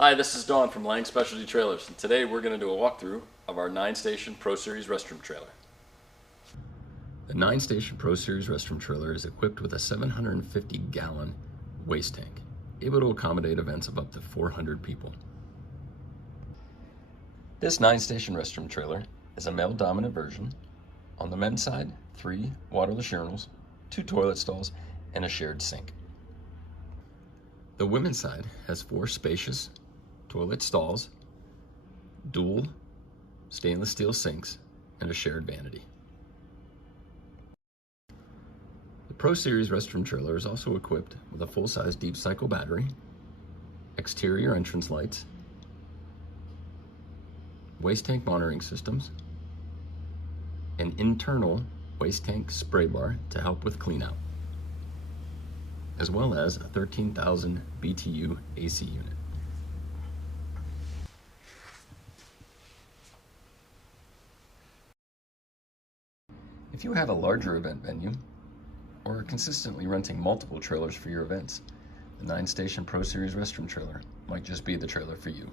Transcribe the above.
Hi, this is Don from Specialty Trailers, and today we're going to do a walkthrough of our 9-station Pro Series restroom trailer. The 9-station Pro Series restroom trailer is equipped with a 750-gallon waste tank, able to accommodate events of up to 400 people. This 9-station restroom trailer is a male-dominant version. On the men's side, 3 waterless urinals, 2 toilet stalls, and a shared sink. The women's side has 4 spacious toilet stalls, dual stainless steel sinks, and a shared vanity. The Pro Series restroom trailer is also equipped with a full-size deep cycle battery, exterior entrance lights, waste tank monitoring systems, an internal waste tank spray bar to help with cleanout, as well as a 13,000 BTU AC unit. If you have a larger event venue or are consistently renting multiple trailers for your events, the 9-station Pro Series restroom trailer might just be the trailer for you.